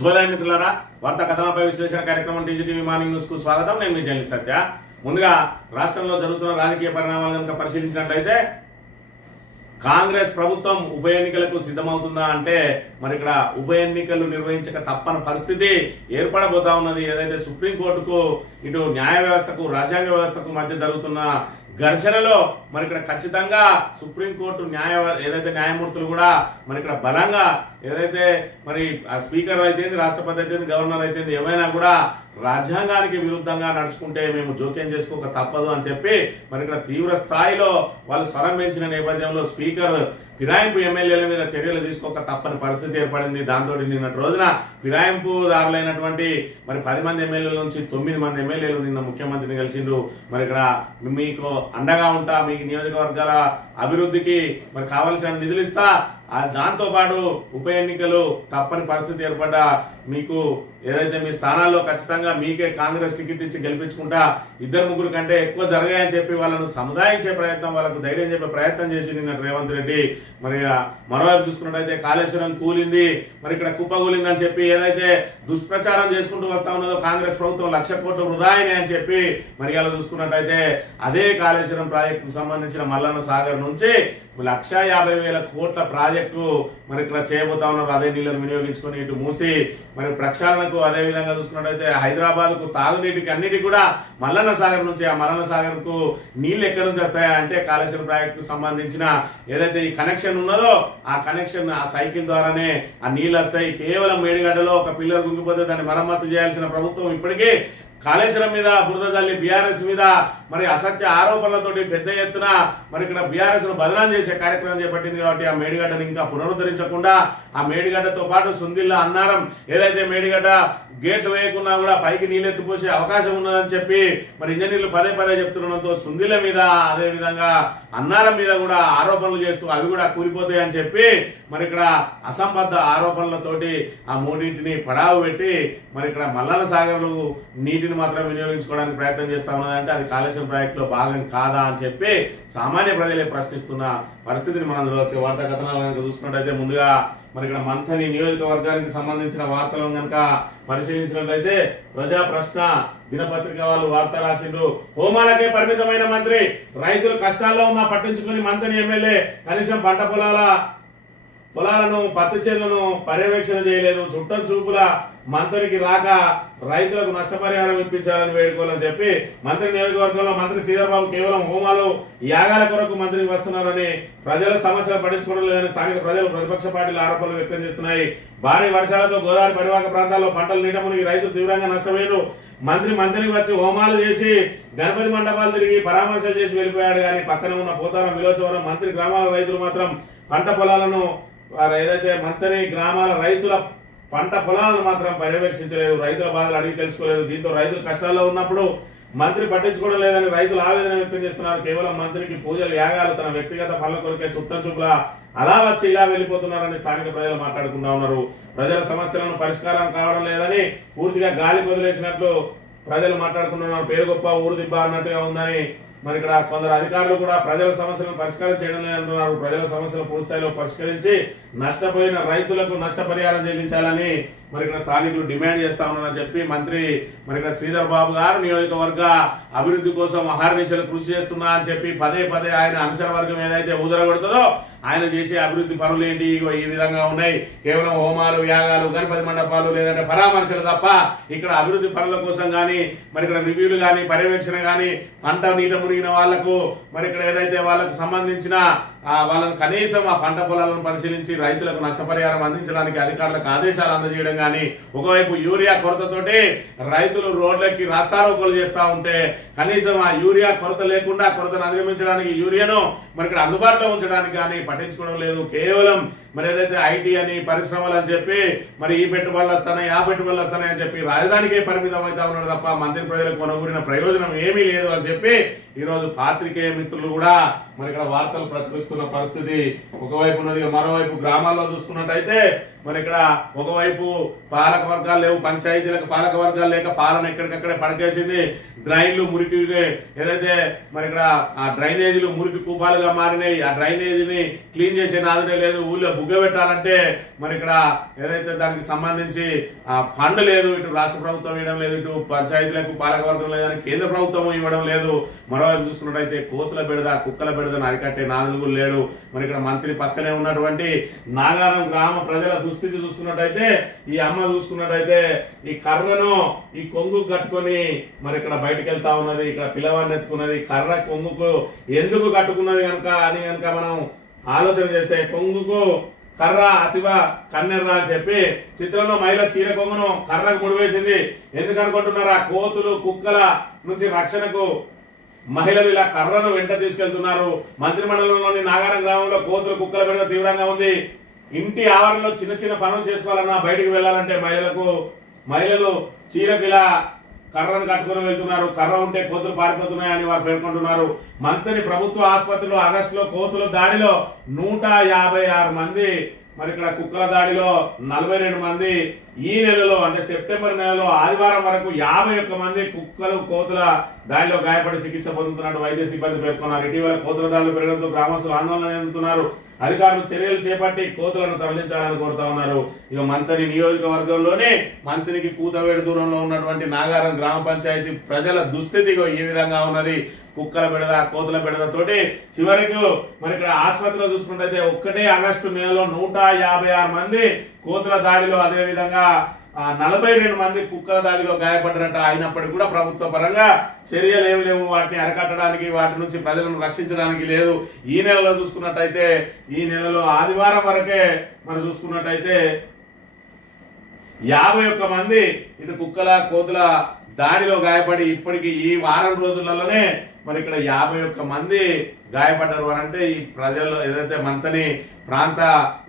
శుభోదయం మిత్రులారా, వార్తా కథనాలపై విశ్లేషణ కార్యక్రమం టీజీటీవీ మార్నింగ్ న్యూస్ కు స్వాగతం. నేను మీ జర్నలిస్ట్ సత్య. ముందుగా రాష్ట్రంలో జరుగుతున్న రాజకీయ పరిణామాలను కనుక పరిశీలించినట్లయితే కాంగ్రెస్ ప్రభుత్వం ఉప ఎన్నికలకు సిద్ధమవుతుందా అంటే మరి ఇక్కడ ఉప ఎన్నికలు నిర్వహించక తప్పని పరిస్థితి ఏర్పడబోతా ఉన్నది. ఏదైతే సుప్రీంకోర్టుకు ఇటు న్యాయ వ్యవస్థకు రాజ్యాంగ వ్యవస్థకు మధ్య జరుగుతున్న ఘర్షణలో మరి ఇక్కడ ఖచ్చితంగా సుప్రీంకోర్టు ఏదైతే న్యాయమూర్తులు కూడా మరి ఇక్కడ బలంగా ఏదైతే మరి ఆ స్పీకర్ అయితే రాష్ట్రపతి అయితే గవర్నర్ అయితే ఏమైనా కూడా రాజ్యాంగానికి విరుద్ధంగా నడుచుకుంటే మేము జోక్యం చేసుకోక తప్పదు అని చెప్పి మరి ఇక్కడ తీవ్ర స్థాయిలో వాళ్ళు స్వరం పెంచిన నేపథ్యంలో స్పీకర్ ఫిరాయింపు ఎమ్మెల్యేల మీద చర్యలు తీసుకోక తప్పని పరిస్థితి ఏర్పడింది. దాంతో నిన్నటి రోజున ఫిరాయింపుదారులైనటువంటి మరి 10 మంది ఎమ్మెల్యేల నుంచి 9 మంది ఎమ్మెల్యేలు నిన్న ముఖ్యమంత్రిని కలిసిండ్రు. మరి ఇక్కడ మీకు అండగా ఉంటా, మీకు నియోజకవర్గాల అభివృద్ధికి మరి కావలసిన నిధులు ఇస్తా, దాంతో పాటు ఉప ఎన్నికలు తప్పని పరిస్థితి ఏర్పడ్డా మీకు ఏదైతే మీ స్థానాల్లో ఖచ్చితంగా మీకే కాంగ్రెస్ టికెట్ ఇచ్చి గెలిపించుకుంటా 2-3 కంటే ఎక్కువ జరగాయని చెప్పి వాళ్ళను సముదాయించే ప్రయత్నం, వాళ్ళకు ధైర్యం చెప్పే ప్రయత్నం చేసి నిన్న రేవంత్ రెడ్డి. మరి మరోవైపు చూసుకున్నట్టయితే కాళేశ్వరం కూలింది, మరి ఇక్కడ కుప్పగూలిందని చెప్పి ఏదైతే దుష్ప్రచారం చేసుకుంటూ వస్తా ఉన్నదో కాంగ్రెస్ ప్రభుత్వం 1,00,000 కోట్లు వృధా అయినాయి అని చెప్పి మరి ఇలా చూసుకున్నట్టయితే అదే కాళేశ్వరం ప్రాజెక్టుకు సంబంధించిన మల్లన్న సాగర్ నుంచి 1,50,000 కోట్ల ప్రాజెక్టు మరి ఇక్కడ చేయబోతా ఉన్నారు. అదే నీళ్లను వినియోగించుకొని ఇటు మూసి మరి ప్రక్షాళనకు, అదే విధంగా చూసుకున్నట్టయితే హైదరాబాద్ కు తాగునీటికి అన్నిటికీ కూడా మల్లన్న సాగర్ నుంచి, ఆ మల్లన్న సాగర్ కు నీళ్లు ఎక్కడి నుంచి వస్తాయా అంటే కాళేశ్వరం ప్రాజెక్టు సంబంధించిన ఏదైతే ఈ కనెక్షన్ ఉన్నదో ఆ కనెక్షన్ ఆ సైకిల్ ద్వారానే ఆ నీళ్లు వస్తాయి. కేవలం మేడిగడ్డలో ఒక పిల్లర్ గుంగిపోతే దాన్ని మరమ్మతు చేయాల్సిన ప్రభుత్వం ఇప్పటికీ కాళేశ్వరం మీద బురద జల్లి బీఆర్ఎస్ మీద మరి అసత్య ఆరోపణలతోటి పెద్ద ఎత్తున మరి ఇక్కడ బీఆర్ఎస్ ను బదనాం చేసే కార్యక్రమం చేపట్టింది. కాబట్టి ఆ మేడిగడ్డను ఇంకా పునరుద్ధరించకుండా ఆ మేడిగడ్డతో పాటు సుందిల్ల అన్నారం ఏదైతే మేడిగడ్డ గేట్లు వేయకున్నా కూడా పైకి నీళ్ళెత్తిపోసే అవకాశం ఉన్నదని చెప్పి మరి ఇంజనీర్లు పదే చెప్తుండడంతో సుందిల్ల మీద అదే విధంగా అన్నారం మీద కూడా ఆరోపణలు చేస్తూ అవి కూడా కూలిపోతాయి అని చెప్పి మరి ఇక్కడ అసంబద్ధ ఆరోపణలతోటి ఆ మూడింటిని పడావు పెట్టి మరి ఇక్కడ మల్లన్న సాగర్లు నీటిని మాత్రం వినియోగించుకోవడానికి ప్రయత్నం చేస్తా ఉన్నదంటే అది కాళేశ్వరం ప్రాజెక్టులో భాగం కాదా అని చెప్పి సామాన్య ప్రజలే ప్రశ్నిస్తున్న పరిస్థితిని మనం వచ్చే వార్తా కథనాలు కనుక చూసుకున్నట్టయితే ముందుగా మరి ఇక్కడ మంథని నియోజకవర్గానికి సంబంధించిన వార్తలను కనుక పరిశీలించినట్లయితే ప్రజా ప్రశ్న దినపత్రిక వాళ్ళు వార్త రాసిండ్రు. హోమాలకే పరిమితమైన మంత్రి, రైతులు కష్టాల్లో ఉన్నా పట్టించుకుని మంథని ఎమ్మెల్యే కనీసం పంట పొలాలను పత్తి చేనులను పర్యవేక్షణ చేయలేదు. చుట్టం చూపుల మంత్రికి రాక రైతులకు నష్టపరిహారం ఇప్పించాలని వేడుకోవాలని చెప్పి మంత్రి నియోజకవర్గంలో మంత్రి శ్రీధర్ బాబు కేవలం హోమాలు యాగాల కొరకు మంత్రికి వస్తున్నారని, ప్రజల సమస్యలు పట్టించుకోవడం లేదని స్థానిక ప్రజలు ప్రతిపక్ష పార్టీలు ఆరోపణలు వ్యక్తం చేస్తున్నాయి. భారీ వర్షాలతో గోదావరి పరివాహక ప్రాంతాల్లో పంటలు నీట మునిగి రైతులు తీవ్రంగా నష్టపోయారు. మంత్రికి వచ్చి హోమాలు చేసి గణపతి మండపాలు తిరిగి పరామర్శలు చేసి వెళ్ళిపోయాడు. కానీ పక్కన ఉన్న పోతారం విలోచవరం మంత్రి గ్రామాల రైతులు మాత్రం పంట పొలాలను ఏదైతే మంత్రి గ్రామాల రైతుల పంట పొలాలను మాత్రం పర్యవేక్షించలేదు, రైతుల బాధలు అడిగి తెలుసుకోలేదు. దీంతో రైతులు కష్టాల్లో ఉన్నప్పుడు మంత్రి పట్టించుకోవడం లేదని రైతులు ఆవేదన వ్యక్తం చేస్తున్నారు. కేవలం మంత్రికి పూజలు యాగాలు తన వ్యక్తిగత పనుల కొరకే చుట్టం చూపుల అలా వచ్చి ఇలా వెళ్ళిపోతున్నారని స్థానిక ప్రజలు మాట్లాడుకుంటా ఉన్నారు. ప్రజల సమస్యలను పరిష్కారం కావడం లేదని పూర్తిగా గాలి వదిలేసినట్లు ప్రజలు మాట్లాడుకుంటున్నారు. పేరు గొప్ప ఊరు దిబ్బ అన్నట్టుగా ఉందని మరి ఇక్కడ కొందరు అధికారులు కూడా ప్రజల సమస్యలను పరిష్కారం చేయడం లేదంటున్నారు. ప్రజల సమస్యలు పూర్తి స్థాయిలో పరిష్కరించి నష్టపోయిన రైతులకు నష్టపరిహారం చెల్లించాలని మరి ఇక్కడ స్థానికులు డిమాండ్ చేస్తా ఉన్నారని చెప్పి మంత్రి మరి ఇక్కడ శ్రీధర్ బాబు గారు నియోజకవర్గ అభివృద్ధి కోసం అహర్నిశలు కృషి చేస్తున్నా అని చెప్పి పదే ఆయన అనుచర వర్గం ఏదైతే ఊదరగొడుతుందో ఆయన చేసే అభివృద్ధి పనులు ఏంటి ఈ విధంగా ఉన్నాయి. కేవలం హోమాలు యాగాలు గణపతి మండపాలు లేదంటే పరామర్శలు తప్ప ఇక్కడ అభివృద్ధి పనుల కోసం కానీ మరి ఇక్కడ రివ్యూలు కానీ పర్యవేక్షణ కానీ పంట నీట మునిగిన వాళ్లకు మరి ఇక్కడ ఏదైతే వాళ్ళకు సంబంధించిన వాళ్ళని కనీసం ఆ పంట పొలాలను పరిశీలించి రైతులకు నష్టపరిహారం అందించడానికి అధికారులకు ఆదేశాలు అందజేయడం కానీ, ఒకవైపు యూరియా కొరతతోటి రైతులు రోడ్లకి రాస్తారోకోలు చేస్తా ఉంటే కనీసం ఆ యూరియా కొరత లేకుండా కొరతను అధిగమించడానికి యూరియాను మరి ఇక్కడ అందుబాటులో ఉంచడానికి కానీ పట్టించుకోవడం లేదు. కేవలం మరి ఏదైతే ఐటీ అని పరిశ్రమలు అని చెప్పి మరి ఈ పెట్టుబడులు వస్తాయి ఆ పెట్టుబడులు వస్తాయి అని చెప్పి రాజధానికే పరిమితం అవుతా ఉన్నాడు తప్ప మంత్రి ప్రజలకు కొనుగూరిన ప్రయోజనం ఏమీ లేదు అని చెప్పి ఈరోజు పాత్రికేయ మిత్రులు కూడా మరి ఇక్కడ వార్తలు ప్రచురిస్తున్న పరిస్థితి ఒకవైపు ఉన్నది. మరోవైపు గ్రామాల్లో చూసుకున్నట్టయితే మరి ఇక్కడ ఒకవైపు పాలక వర్గాలు లేవు, పంచాయతీలకు పాలక వర్గాలు లేక పాలన ఎక్కడికక్కడే పడకేసింది. డ్రైన్లు మురికి ఏదైతే మరి ఇక్కడ ఆ డ్రైనేజీలు మురికి కూపాలుగా మారినాయి. ఆ డ్రైనేజీని క్లీన్ చేసే నాదుడే లేదు. ఊళ్ళో బుగ్గ పెట్టాలంటే మరి ఇక్కడ ఏదైతే దానికి సంబంధించి ఆ ఫండ్ లేదు. ఇటు రాష్ట్ర ప్రభుత్వం ఇవ్వడం లేదు, ఇటు పంచాయతీలకు పాలక వర్గం లేదని కేంద్ర ప్రభుత్వం ఇవ్వడం లేదు. మరోవైపు చూసుకున్నట్టయితే కోతుల బెడద కుక్కల బెడదను అరికట్టే నాదులు లేడు. మరి ఇక్కడ మంత్రి పక్కనే ఉన్నటువంటి నాగారం గ్రామ ప్రజల దుస్థితి చూసుకున్నట్టయితే ఈ అమ్మ చూసుకున్నట్టయితే ఈ కర్రను ఈ కొంగు కట్టుకొని మరి ఇక్కడ బయటకు వెళ్తా ఉన్నది. ఇక్కడ పిల్లవాడిని ఎత్తుకున్నది. కర్ర కొంగుకు ఎందుకు కట్టుకున్నది కనుక మనం ఆలోచన చేస్తే కొంగుకు కర్ర అతివ కన్నెర్ర అని చెప్పి చిత్రంలో మహిళ చీర కొంగును కర్రకు ముడివేసింది. ఎందుకు అనుకుంటున్నారా? కోతులు కుక్కల నుంచి రక్షణకు మహిళలు ఇలా కర్రను వెంట తీసుకెళ్తున్నారు. మంత్రిమండలంలోని నాగారం గ్రామంలో కోతులు కుక్కల బెడద తీవ్రంగా ఉంది. ఇంటి ఆవరణలో చిన్న చిన్న పనులు చేసుకోవాలన్నా బయటికి వెళ్లాలంటే మహిళలు చీరకు ఇలా కర్రను కట్టుకుని వెళ్తున్నారు. కర్ర ఉంటే కోతులు పారిపోతున్నాయని వారు పేర్కొంటున్నారు. మంత్రి ప్రభుత్వ ఆసుపత్రిలో ఆగస్టులో కోతుల దాడిలో 156 మంది, మరి ఇక్కడ కుక్కల దాడిలో 42 మంది, ఈ నెలలో అంటే సెప్టెంబర్ నెలలో ఆదివారం వరకు 51 మంది కుక్కలు కోతుల దాడిలో గాయపడి చికిత్స పొందుతున్నట్టు వైద్య సిబ్బంది పేర్కొన్నారు. ఇటీవల కోతుల దాడులు పెరగడంతో గ్రామస్తులు ఆందోళన చెందుతున్నారు. అధికారులు చర్యలు చేపట్టి కోతులను తరలించాలని కోరుతా ఉన్నారు. ఇక మంత్రి నియోజకవర్గంలోనే మంత్రికి కూతవేడు దూరంలో ఉన్నటువంటి నాగారం గ్రామ పంచాయతీ ప్రజల దుస్థితి ఈ విధంగా ఉన్నది. కుక్కల బెడద కోతుల బెడద తోటి చివరికి మరి ఇక్కడ ఆసుపత్రిలో చూసుకుంటే ఒక్కటే ఆగస్టు నెలలో 156 మంది కోతుల దాడిలో, అదే విధంగా 42 మంది కుక్కల దాడిలో గాయపడ్డరట. అయినప్పటికీ కూడా ప్రభుత్వ పరంగా చర్యలు ఏమి లేవు. వాటిని అరికట్టడానికి, వాటి నుంచి ప్రజలను రక్షించడానికి లేదు. ఈ నెలలో చూసుకున్నట్టయితే ఈ నెలలో ఆదివారం వరకే మనం చూసుకున్నట్టయితే 51 మంది ఇటు కుక్కల కోతుల దాడిలో గాయపడి ఇప్పటికి ఈ వారం రోజులలోనే మరి ఇక్కడ 51 మంది గాయపడ్డారు అని అంటే ఈ ప్రజలు ఏదైతే మంతని ప్రాంత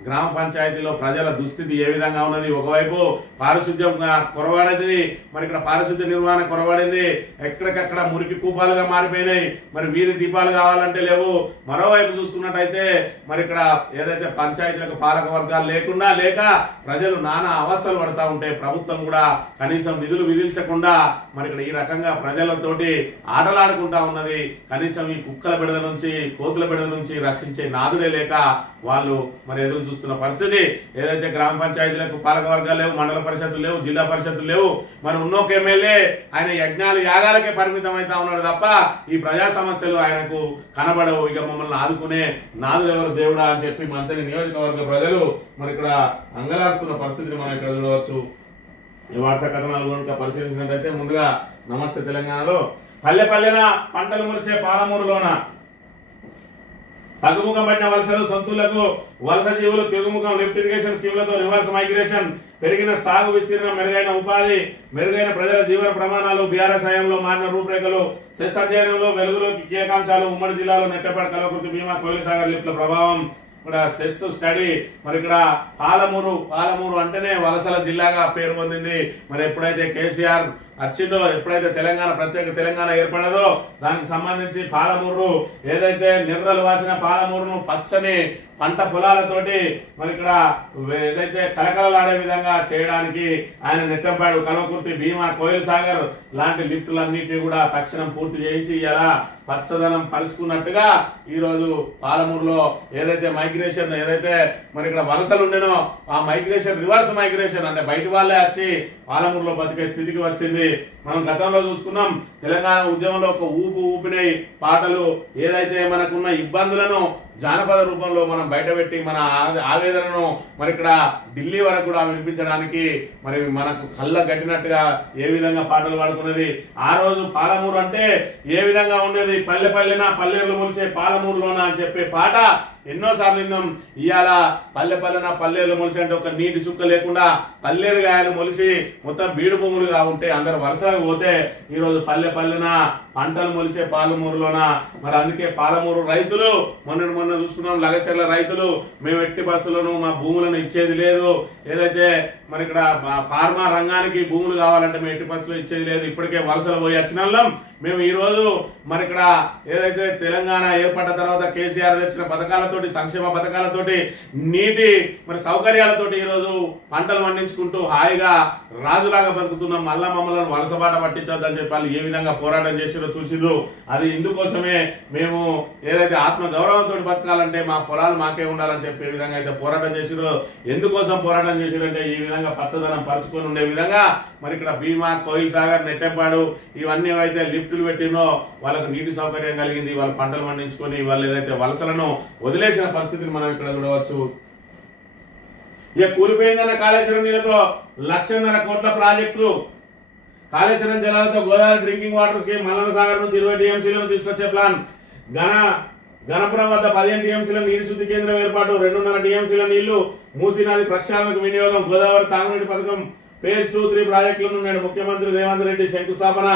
గ్రామ పంచాయతీలో ప్రజల దుస్థితి ఏ విధంగా ఉన్నది. ఒకవైపు పారిశుద్ధ్యం కొరవడింది, మరి ఇక్కడ పారిశుద్ధ్య నిర్వహణ కొరవడింది. ఎక్కడికక్కడ మురికి కూపాలుగా మారిపోయినాయి. మరి వీధి దీపాలు కావాలంటే లేవు. మరోవైపు చూసుకున్నట్టయితే మరి ఇక్కడ ఏదైతే పంచాయతీలకు పాలక వర్గాలు లేక ప్రజలు నానా అవస్థలు పడతా ఉంటే ప్రభుత్వం కూడా కనీసం నిధులు విధించకుండా మరి ఇక్కడ ఈ రకంగా ప్రజలతోటి ఆటలాడుకుంటా ఉన్నది. కనీసం ఈ కుక్కల బెడద నుంచి కోతుల బెడద నుంచి రక్షించే నాదుడే లేక వాళ్ళు మరి ఎదురు చూస్తున్న పరిస్థితి. ఏదైతే గ్రామ పంచాయతీలకు పాలక వర్గాలు లేవు, మండల పరిషత్తులు లేవు, జిల్లా పరిషత్తులు లేవు. మరి ఉన్నోక ఎమ్మెల్యే ఆయన యజ్ఞాలు యాగాలకే పరిమితం అవుతా ఉన్నాడు తప్ప ఈ ప్రజా సమస్యలు ఆయనకు కనబడవు. ఇక మమ్మల్ని ఆదుకునే నాదుడు ఎవరు దేవుడా అని చెప్పి మంత్రి నియోజకవర్గ ప్రజలు మరి ఇక్కడ అంగలార్చున్న పరిస్థితిని మనం ఇక్కడ చూడవచ్చు. ఈ వార్తా కథనాలు కనుక పరిశీలించినట్టయితే ముందుగా నమస్తే తెలంగాణలో పల్లెన పంటలు మురిచే పాలమూరులోన తగ్గుముఖం పడిన వలసలు, సొంతులకు వలస జీవులు తిరుగుముఖం, లిఫ్ట్ ఇరిగేషన్ స్కీమ్లతో రివర్స్ మైగ్రేషన్, పెరిగిన సాగు విస్తీర్ణం, మెరుగైన ఉపాధి, మెరుగైన ప్రజల జీవన ప్రమాణాలు, బీఆర్ఎస్ హయాంలో మారిన రూపురేఖలు, సెస్ అధ్యయనంలో వెలుగులోకి కీలకాంశాలు, ఉమ్మడి జిల్లాలో నెట్టపాడు కల్వకుర్తి భీమా కోయిలసాగర్ లిఫ్ట్ల ప్రభావం, ఇక్కడ సెస్ స్టడీ. మరి ఇక్కడ పాలమూరు అంటేనే వలసల జిల్లాగా పేరు పొందింది. మరి ఎప్పుడైతే కేసీఆర్ వచ్చిందో, ఎప్పుడైతే ప్రత్యేక తెలంగాణ ఏర్పడదో దానికి సంబంధించి పాలమూరు ఏదైతే నిర్రలు వాసిన పాలమూరును పచ్చని పంట పొలాలతోటి మరి ఇక్కడ ఏదైతే కలకలలాడే విధంగా చేయడానికి ఆయన నెట్టంపాడు కల్వకుర్తి భీమా కోయిలసాగర్ లాంటి లిఫ్టులన్నింటినీ కూడా తక్షణం పూర్తి చేయించి ఇలా పచ్చదనం పరుచుకున్నట్టుగా ఈ రోజు పాలమూరులో ఏదైతే మైగ్రేషన్ మరి ఇక్కడ వలసలు ఉండేనో ఆ మైగ్రేషన్ రివర్స్ మైగ్రేషన్ అంటే బయట వాళ్ళే వచ్చి పాలమూరులో బతికే స్థితికి వచ్చింది. మనం గతంలో చూసుకున్నాం. తెలంగాణ ఉద్యమంలో ఒక ఊపినాయి పాటలు. ఏదైతే మనకున్న ఇబ్బందులను జానపద రూపంలో మనం బయటపెట్టి మన ఆవేదనను మరి ఇక్కడ ఢిల్లీ వరకు కూడా వినిపించడానికి మరి మనకు కళ్ళ కట్టినట్టుగా ఏ విధంగా పాటలు పాడుకున్నది. ఆ రోజు పాలమూరు అంటే ఏ విధంగా ఉండేది. పల్లెన పల్లెర్లు మొలిసే పాలమూరులోన అని చెప్పే పాట ఎన్నోసార్లు విన్నాం. ఇవాళ పల్లెన పల్లెర్లు మొలిసి అంటే ఒక నీటి చుక్క లేకుండా పల్లెరు గాయలు మొలిసి మొత్తం బీడు భూములుగా ఉంటే అందరు వరుసగా పోతే ఈ రోజు పల్లెన పంటలు మొలిసే పాలమూరులోన. మరి అందుకే పాలమూరు రైతులు మొన్న చూసుకున్నాం. లగచర్ల రైతులు మేము ఎట్టి బస్సులను మా భూములను ఇచ్చేది లేదు. ఏదైతే మరి ఇక్కడ ఫార్మా రంగానికి భూములు కావాలంటే మేము ఎట్టి బస్సులు ఇచ్చేది లేదు. ఇప్పటికే వలసలు పోయి వచ్చిన మేము ఈరోజు మరి ఇక్కడ ఏదైతే తెలంగాణ ఏర్పడ్డ తర్వాత కేసీఆర్ తెచ్చిన పథకాలతోటి, సంక్షేమ పథకాలతోటి, నీటి మరి సౌకర్యాలతోటి ఈరోజు పంటలు పండించుకుంటూ హాయిగా రాజులాగా బతుకుతున్నాం. మళ్ళా మమ్మల్ని వలసబాట పట్టించొద్దని చెప్పి వాళ్ళు ఏ విధంగా పోరాటం చేసిరో చూసిర్రు. అది ఇందుకోసమే మేము ఏదైతే ఆత్మ గౌరవంతో బతకాలంటే మా పొలాలు మాకే ఉండాలని చెప్పే విధంగా అయితే పోరాటం చేసిరో. ఎందుకోసం పోరాటం చేసిరంటే ఈ విధంగా పచ్చదనం పరుచుకొని ఉండే విధంగా మరి ఇక్కడ భీమా, కోయిల్ సాగర్, నెట్టెంపాడు ఇవన్నీ అయితే లిఫ్టులు పెట్టినో వాళ్ళకు నీటి సౌకర్యం కలిగింది. వాళ్ళు పంటలు పండించుకొని వాళ్ళు ఏదైతే వలసలను వదిలేసిన పరిస్థితిని మనం ఇక్కడ చూడవచ్చు. ఇక కూలిపోయిందన్న కాళేశ్వరం నీళ్ళతో 1,00,000 కోట్ల ప్రాజెక్టు, కాళేశ్వరం జలాలతో Godavari drinking water scheme, Mallanna Sagar నుంచి 20 టీఎంసీలను తీసుకొచ్చే ప్లాన్, గణపురం వద్ద 15 టీఎంసీల నీటి శుద్ధి కేంద్రం ఏర్పాటు, 2.5 టీఎంసీల నీళ్లు మూసీ నది ప్రక్షాళనకు వినియోగం, గోదావరి తాగునీటి పథకం ఫేజ్ 2-3 ప్రాజెక్టులను నేడు ముఖ్యమంత్రి రేవంత్ రెడ్డి శంకుస్థాపన.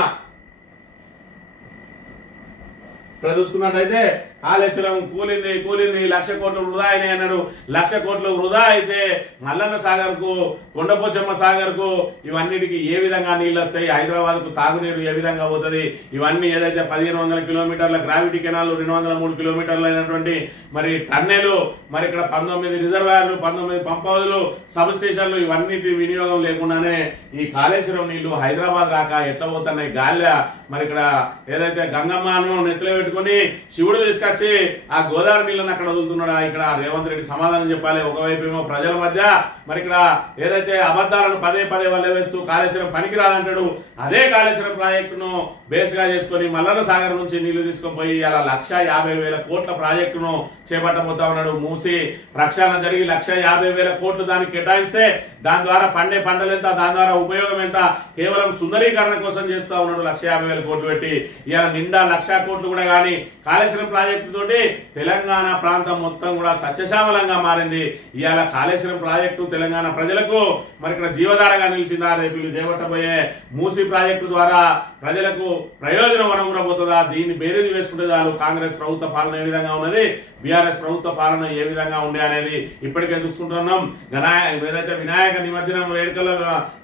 ఇక్కడ చూసుకున్నట్టయితే కాళేశ్వరం కూలింది 1,00,000 కోట్లు వృధా అయినాయి అన్నాడు. 1,00,000 కోట్లు వృధా అయితే మల్లన్న సాగర్ కు, కొండపోచమ్మ సాగర్ కు ఇవన్నిటికి ఏ విధంగా నీళ్లు వస్తాయి, హైదరాబాద్ కు తాగునీరు ఏ విధంగా పోతుంది, ఇవన్నీ ఏదైతే 1,500 కిలోమీటర్ల గ్రావిటీ కెనాల్, 203 కిలోమీటర్లు అయినటువంటి మరి టన్నెలు, మరి ఇక్కడ 19 రిజర్వాయర్లు, 19 పంప్ హౌజులు, సబ్ స్టేషన్లు ఇవన్నిటి వినియోగం లేకుండానే ఈ కాళేశ్వరం నీళ్లు హైదరాబాద్ రాక ఎట్లా పోతున్నాయి గాలిలో. మరి ఇక్కడ ఏదైతే గంగమ్మను నెత్తిలో పెట్టుకుని శివుడు తీసుకొచ్చి ఆ గోదావరి నీళ్ళని అక్కడ వదులుతున్నాడా, ఇక్కడ రేవంత్ రెడ్డి సమాధానం చెప్పాలి. ఒకవైపు ఏమో ప్రజల మధ్య మరి ఇక్కడ ఏదైతే అబద్ధాలను పదే వల్ల వేస్తూ కాళేశ్వరం పనికిరాదంటాడు, అదే కాళేశ్వరం ప్రాజెక్టును బేస్ గా చేసుకుని మల్లన్న సాగర్ నుంచి నీళ్లు తీసుకొని పోయి అలా 1,50,000 కోట్ల ప్రాజెక్టును చేపట్టబోతా ఉన్నాడు. మూసి ప్రక్షాళన జరిగి 1,50,000 కోట్లు దానికి కేటాయిస్తే దాని ద్వారా పండే పంటలు ఎంత, దాని ద్వారా ఉపయోగం ఎంత, కేవలం సుందరీకరణ కోసం చేస్తా ఉన్నాడు 1,50,000 కోట్లు పెట్టి. ఇవాళ నిండా 1,00,000 కోట్లు కూడా కానీ కాళేశ్వరం ప్రాజెక్టు తోటి తెలంగాణ ప్రాంతం మొత్తం కూడా సస్యశ్యామలంగా మారింది. ఇవాళ కాళేశ్వరం ప్రాజెక్టు తెలంగాణ ప్రజలకు మరి ఇక్కడ జీవధారగా నిలిచిందా, రేపు చేపట్టబోయే మూసీ ప్రాజెక్టు ద్వారా ప్రజలకు ప్రయోజనం అనుగుణపోతుందా, దీన్ని బేరీజు వేసుకుంటే చాలు కాంగ్రెస్ ప్రభుత్వ పాలన ఏ విధంగా ఉన్నది, బీఆర్ఎస్ ప్రభుత్వ పాలన ఏ విధంగా ఉండే అనేది ఇప్పటికే చూసుకుంటున్నాం. ఏదైతే వినాయక నిమజ్జనం వేడుకల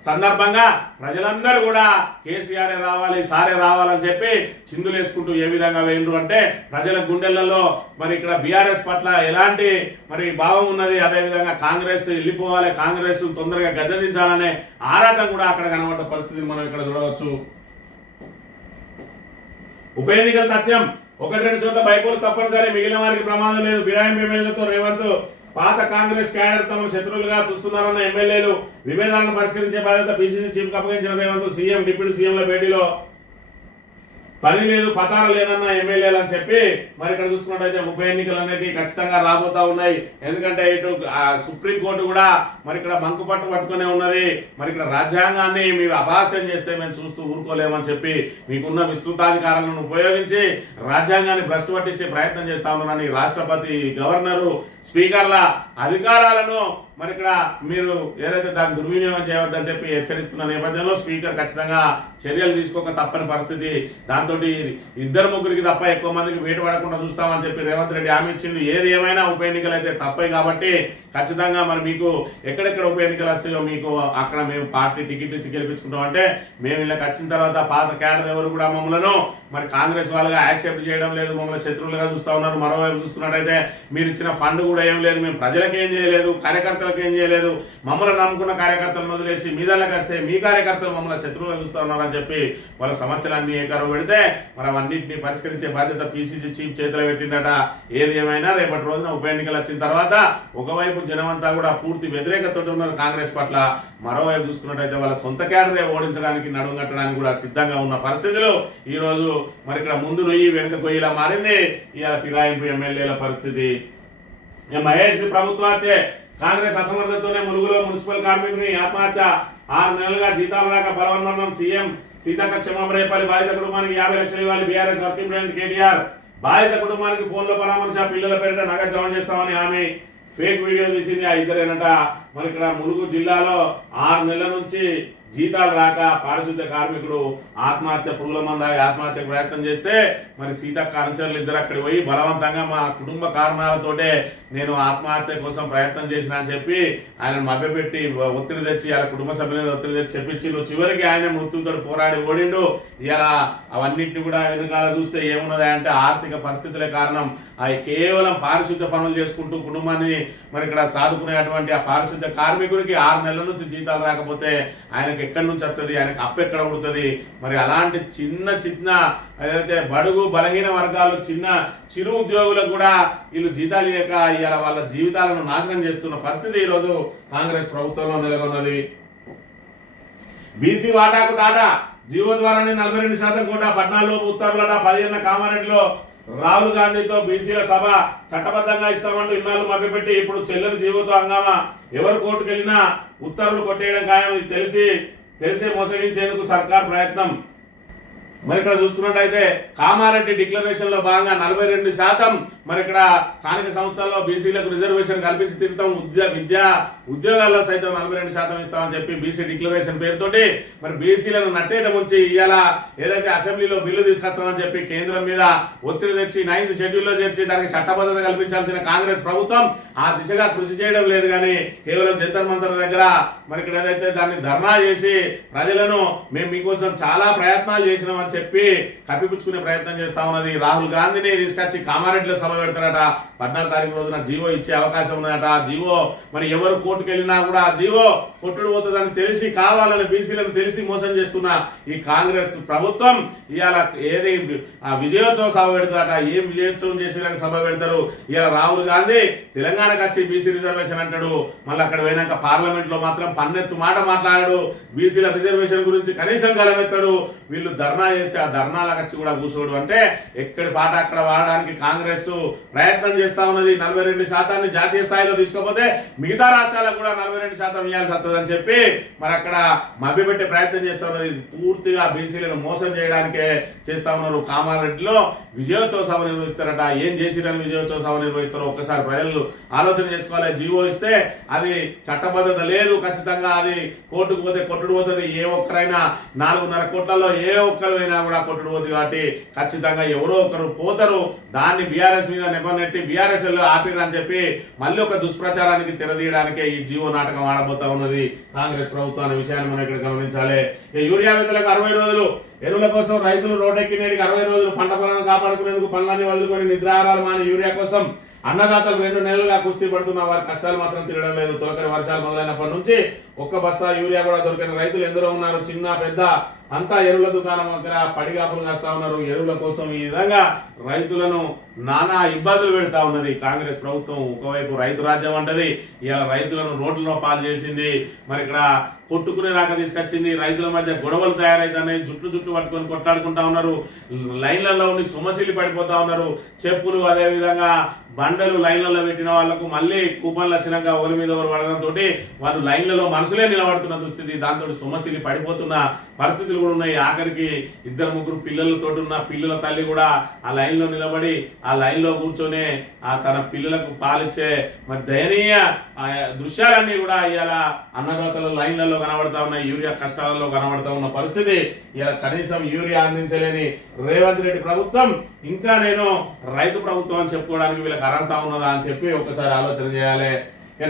సందర్భంగా ప్రజలందరూ కూడా కేసీఆర్ రావాలి, సారే రావాలని చెప్పి చిందులు వేసుకుంటూ ఏ విధంగా వేయండ్రు అంటే ప్రజల గుండెలలో మరి ఇక్కడ బీఆర్ఎస్ పట్ల ఎలాంటి మరి భావం ఉన్నది, అదేవిధంగా కాంగ్రెస్ వెళ్ళిపోవాలి, కాంగ్రెస్ తొందరగా గద్దెదించాలనే ఆరాటం కూడా అక్కడ కనబడ్డ పరిస్థితిని మనం ఇక్కడ చూడవచ్చు. ఉప ఎన్నికల తథ్యం, 1-2 చోట్ల బైపోలు తప్పనిసరి, మిగిలిన వారికి ప్రమాదం లేదు. ఫిరాయింపు ఎమ్మెల్యేలతో రేవంత్, పాత కాంగ్రెస్ క్యాడర్ తమను శత్రువులుగా చూస్తున్నారన్న ఎమ్మెల్యేలు, విభేదాలను పరిష్కరించే బాధ్యత పీసీసీ చీఫ్ కు అప్పగించిన రేవంత్, సీఎం డిప్యూటీ సీఎంల భేటీలో పని లేదు, పతార లేదన్న ఎమ్మెల్యేలు అని చెప్పి మరి ఇక్కడ చూసుకున్నట్టయితే ఉప ఎన్నికలు అనేవి ఖచ్చితంగా రాబోతా ఉన్నాయి. ఎందుకంటే ఇటు సుప్రీంకోర్టు కూడా మరి ఇక్కడ బంకు పట్టుకునే ఉన్నది. మరి ఇక్కడ రాజ్యాంగాన్ని మీరు అభాస్యం చేస్తే మేము చూస్తూ ఊరుకోలేమని చెప్పి మీకున్న విస్తృతాధికారాలను ఉపయోగించి రాజ్యాంగాన్ని భ్రష్టు పట్టించే ప్రయత్నం చేస్తా ఉన్నారని రాష్ట్రపతి, గవర్నరు, స్పీకర్ల అధికారాలను మరి ఇక్కడ మీరు ఏదైతే దాన్ని దుర్వినియోగం చేయవద్దని చెప్పి హెచ్చరిస్తున్న నేపథ్యంలో స్పీకర్ ఖచ్చితంగా చర్యలు తీసుకోక తప్పని పరిస్థితి. దాంతో 2-3 తప్ప ఎక్కువ మందికి వేటు పడకుండా చూస్తామని చెప్పి రేవంత్ రెడ్డి హామీ ఇచ్చింది. ఏది ఏమైనా ఉప ఎన్నికలు అయితే తప్పే కాబట్టి ఖచ్చితంగా మరి మీకు ఎక్కడెక్కడ ఉప ఎన్నికలు వస్తాయో మీకు అక్కడ మేము పార్టీ టికెట్లు ఇచ్చి గెలిపించుకుంటాం అంటే మేము ఇళ్ళకి వచ్చిన తర్వాత పాత క్యాడర్ ఎవరు కూడా మమ్మల్ని మరి కాంగ్రెస్ వాళ్ళగా యాక్సెప్ట్ చేయడం లేదు, మమ్మల్ని శత్రువులుగా చూస్తా ఉన్నారు. మరోవైపు చూసుకున్నట్టయితే మీరు ఇచ్చిన ఫండ్ కూడా ఏం లేదు, మేము ప్రజలకు ఏం చేయలేదు, కార్యకర్తలకు ఏం చేయలేదు, మమ్మల్ని నమ్ముకున్న కార్యకర్తలను వదిలేసి మీ దానికి వస్తే మీ కార్యకర్తలు మమ్మల్ని శత్రువులుగా చూస్తా ఉన్నారని చెప్పి వాళ్ళ సమస్యలన్నీ ఏకరువు పెడితే మరి అవన్నింటినీ పరిష్కరించే బాధ్యత పీసీసీ చీఫ్ చేతిలో పెట్టిందట. ఏది ఏమైనా రేపటి రోజున ఉప ఎన్నికలు వచ్చిన తర్వాత ఒకవైపు జనమంతా కూడా పూర్తి వ్యతిరేకత ఉన్నారు కాంగ్రెస్ పట్ల, మరోవైపు చూసుకున్నట్టయితే వాళ్ళ సొంత క్యాడరే ఓడించడానికి, నడుము కట్టడానికి కూడా సిద్ధంగా ఉన్న పరిస్థితులు ఈ రోజు మరి ఇక్కడ ముందు నొయ్యి వెనుక కొయ్యిలా మారింది ఇవాళ ఫిరాయింపు ఎమ్మెల్యేల పరిస్థితి. మహేష్ ప్రభుత్వాత్తే, కాంగ్రెస్ అసమర్థతతోనే ములుగులో మున్సిపల్ కార్మికుని ఆత్మహత్య, 6 నెలలుగా జీతాలు రాక బలవన్మరణం, సీఎం సీతక్క క్షమాపణ చెప్పాలి, బాధిత కుటుంబానికి 50 లక్షలు ఇవ్వాలి, బీఆర్ఎస్ వర్కింగ్ ప్రెసిడెంట్ కేటీఆర్, బాధిత కుటుంబానికి ఫోన్లో పరామర్శ, పిల్లల పేరిట నగదు జమ చేస్తామని హామీ, ఫేక్ వీడియో తీసింది ఆ ఇద్దరేనట. మరి ఇక్కడ ములుగు జిల్లాలో 6 నెలల నుంచి జీతాలు రాక పారిశుద్ధ్య కార్మికుడు ఆత్మహత్య పురుగుల మందాగి ఆత్మహత్యకు ప్రయత్నం చేస్తే మరి సీతక్క అనుచరులు ఇద్దరు అక్కడికి పోయి బలవంతంగా మా కుటుంబ కారణాలతోటే నేను ఆత్మహత్య కోసం ప్రయత్నం చేసిన అని చెప్పి ఆయన మభ్యపెట్టి ఒత్తిడి తెచ్చి ఆయన కుటుంబ సభ్యుల మీద ఒత్తిడి తెచ్చి చెప్పించి చివరికి ఆయన మృత్యుతో పోరాడి ఓడిండు. ఇలా అవన్నింటినీ కూడా వెనుకాల చూస్తే ఏమున్నది అంటే ఆర్థిక పరిస్థితులే కారణం. అవి కేవలం పారిశుద్ధ్య పనులు చేసుకుంటూ కుటుంబాన్ని మరి ఇక్కడ సాదుకునేటువంటి ఆ పారిశుద్ధ్య కార్మికుడికి 6 నెలల నుంచి జీతాలు రాకపోతే ఆయనకు ఎక్కడి నుంచి వస్తుంది, ఆయనకు అప్పు ఎక్కడ పుడుతుంది? మరి అలాంటి చిన్న ఏదైతే బడుగు బలహీన వర్గాలు చిరు ఉద్యోగులకు కూడా వీళ్ళు జీతాలు ఇవ్వక ఇవాళ వాళ్ళ జీవితాలను నాశనం చేస్తున్న పరిస్థితి ఈరోజు కాంగ్రెస్ ప్రభుత్వంలో నెలకొన్నది. బీసీ వాటాకు టాటా జీవో ద్వారానే 42% కోటా, 14 ఉత్తర్వులట, 15 కామారెడ్డిలో రాహుల్ గాంధీతో బీసీల సభ చట్టబద్ధంగా ఇస్తామంటూ ఇన్నాళ్ళు మభ్యపెట్టి ఇప్పుడు చెల్లెలు జీవోతో హంగామా. ఎవరు కోర్టుకు వెళ్ళినా ఉత్తర్వులు కొట్టేయడం ఖాయం. ఇది తెలిసే మోసగించేందుకు సర్కార్ ప్రయత్నం. మరి ఇక్కడ చూసుకున్నట్టయితే కామారెడ్డి డిక్లరేషన్ లో భాగంగా 42% మరి ఇక్కడ స్థానిక సంస్థల్లో బీసీలకు రిజర్వేషన్ కల్పించి తీరుతాం, ఉద్యోగాల్లో సైతం 42% ఇస్తామని చెప్పి బీసీ డిక్లరేషన్ పేరుతోటి మరి బీసీలను నట్టేయడం ఉంచి ఇవాళ ఏదైతే అసెంబ్లీలో బిల్లు తీసుకొస్తామని చెప్పి కేంద్రం మీద ఒత్తిడి తెచ్చి 9th షెడ్యూల్లో చేర్చి దానికి చట్టబద్ధత కల్పించాల్సిన కాంగ్రెస్ ప్రభుత్వం ఆ దిశగా కృషి చేయడం లేదు. కానీ కేవలం జంతర్ మంతర్ దగ్గర మరి ఇక్కడ ఏదైతే దాన్ని ధర్నా చేసి ప్రజలను మేము మీకోసం చాలా ప్రయత్నాలు చేసినామని చెప్పి కప్పిపుచ్చుకునే ప్రయత్నం చేస్తా ఉన్నది. రాహుల్ గాంధీని తీసుకొచ్చి కామారెడ్డిలో సభ పెడతారట. 14 తారీఖు రోజున జీవో ఇచ్చే అవకాశం ఉందట. జీవో మరి ఎవరు కోర్టుకు వెళ్ళినా కూడా జీవో కొట్టుడు పోతుందని తెలిసి కావాలని బీసీలను తెలిసి మోసం చేస్తున్న ఈ కాంగ్రెస్ ప్రభుత్వం ఇవాళ ఏది విజయోత్సవ సభ పెడతారట. ఏం విజయోత్సవం చేసేదని సభ పెడతారు? ఇవాళ రాహుల్ గాంధీ తెలంగాణకు వచ్చి బీసీ రిజర్వేషన్ అంటాడు, మళ్ళీ అక్కడ పోయినాక పార్లమెంట్ లో మాత్రం పన్నెత్తు మాట మాట్లాడాడు. బీసీల రిజర్వేషన్ గురించి కనీసం గలమెత్తాడు. వీళ్ళు ధర్నా చేస్తే ఆ ధర్నాలకు వచ్చి కూడా కూర్చోడు. అంటే ఎక్కడి పాట అక్కడ వాడడానికి కాంగ్రెస్ ప్రయత్నం చేస్తా ఉన్నది. 42% జాతీయ స్థాయిలో తీసుకోపోతే మిగతా రాష్ట్రాలకు కూడా 42% ఇవ్వాల్సి వస్తుందని చెప్పి మరి అక్కడ మభ్యపెట్టే ప్రయత్నం చేస్తా ఉన్నది. పూర్తిగా బీసీలను మోసం చేయడానికే చేస్తా ఉన్నారు. కామారెడ్డిలో విజయోత్సవ సభ నిర్వహిస్తారట. ఏం చేసిరని విజయోత్సవ సభ నిర్వహిస్తారో ఒక్కసారి ప్రజలు ఆలోచన చేసుకోవాలి. జీవో ఇస్తే అది చట్టబద్ధత లేదు, ఖచ్చితంగా అది కోర్టుకు పోతే కొట్టుడు పోతుంది. ఏ ఒక్కరైనా 4.5 కోట్లలో ఏ ఒక్కరైనా కూడా కొట్టుడు పోతుంది. కాబట్టి ఖచ్చితంగా ఎవరో ఒకరు పోతారు. దాన్ని బీఆర్ఎస్ మీద నెపనెట్టి బీఆర్ఎస్ ఆపిరని చెప్పి మళ్ళీ ఒక దుష్ప్రచారానికి తెరదీయడానికే ఈ జీవో నాటకం ఆడబోతా ఉన్నది కాంగ్రెస్ ప్రభుత్వం అనే విషయాన్ని మనం ఇక్కడ గమనించాలి. యూరియా విధులకు 60 రోజులు ఎరువుల కోసం రైతులు రోడ్డెక్కినేటికి 60 రోజులు పంట పొలాలను కాపాడుకునేందుకు పనులన్నీ వదులుకొని నిద్రాహారాలు మాని యూరియా కోసం అన్నదాతలు 2 నెలలుగా కుస్తీ పడుతున్న వారి కష్టాలు మాత్రం తిరగడం లేదు. తొలకరి వర్షాలు మొదలైనప్పటి నుంచి ఒక్క బస్తా యూరియా కూడా దొరికిన రైతులు ఎందరో ఉన్నారు. చిన్న పెద్ద అంతా ఎరువుల దుకాణం దగ్గర పడిగాపులు కాస్తా ఉన్నారు. ఎరువుల కోసం ఈ విధంగా రైతులను నానా ఇబ్బందులు పెడతా ఉన్నది కాంగ్రెస్ ప్రభుత్వం. ఒకవైపు రైతు రాజ్యం అంటది, ఇలా రైతులను రోడ్లలో పాలు చేసింది. మరి ఇక్కడ కొట్టుకునే రాక తీసుకొచ్చింది. రైతుల మధ్య గొడవలు తయారైతున్నాయి. జుట్టు పట్టుకొని కొట్లాడుకుంటా ఉన్నారు. లైన్లలో ఉండి సొమసిల్లి పడిపోతా ఉన్నారు. చెప్పులు అదే విధంగా బండలు లైన్లలో పెట్టిన వాళ్లకు మళ్ళీ కూపన్లు వచ్చినాక ఒకరి మీద ఒకరు పడడంతో వాళ్ళు లైన్లలో మనుషులే నిలబడుతున్న దుస్థితి. దాంతో సొమసిల్లి పడిపోతున్న పరిస్థితులు కూడా ఉన్నాయి. ఆఖరికి 2-3 పిల్లలతో ఉన్న పిల్లల తల్లి కూడా ఆ లైన్ లో నిలబడి ఆ లైన్ లో కూర్చొని ఆ తన పిల్లలకు పాలిచ్చే మరి దయనీయ దృశ్యాలన్నీ కూడా ఇవాళ అన్నదాతల లైన్లలో కనబడతా ఉన్నాయి. యూరియా కష్టాలలో కనబడతా ఉన్న పరిస్థితి. ఇలా కనీసం యూరియా అందించలేని రేవంత్ రెడ్డి ప్రభుత్వం ఇంకా నేను రైతు ప్రభుత్వం అని చెప్పుకోవడానికి వీళ్ళకి అర్హత ఉన్నదా అని చెప్పి ఒకసారి ఆలోచన చేయాలి.